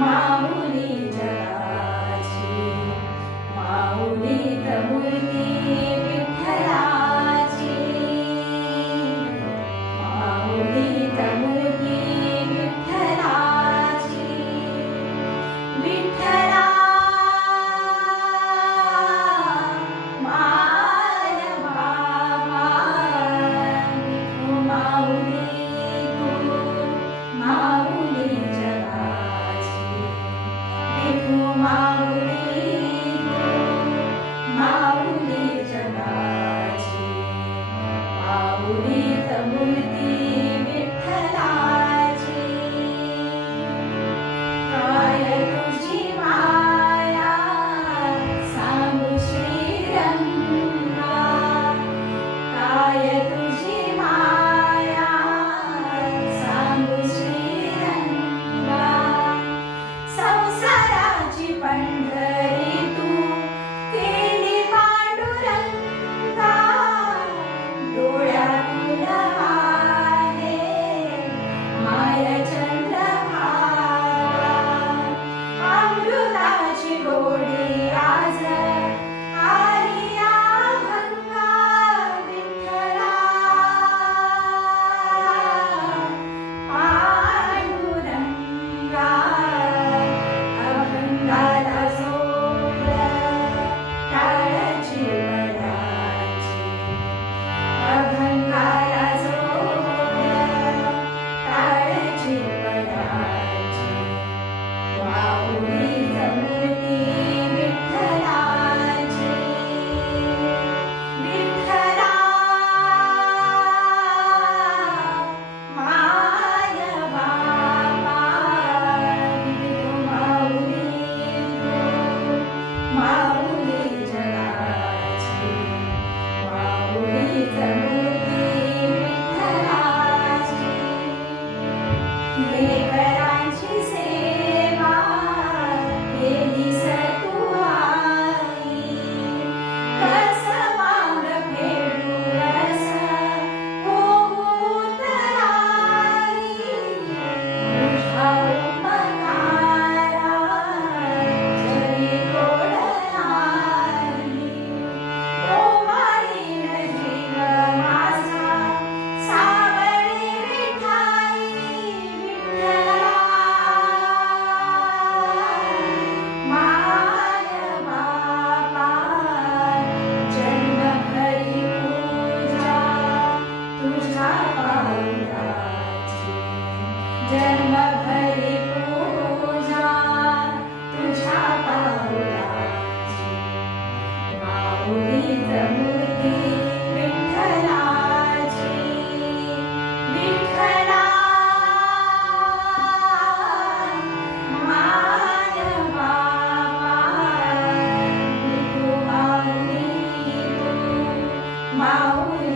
माऊली जगाची माऊली तमुली delícia. mal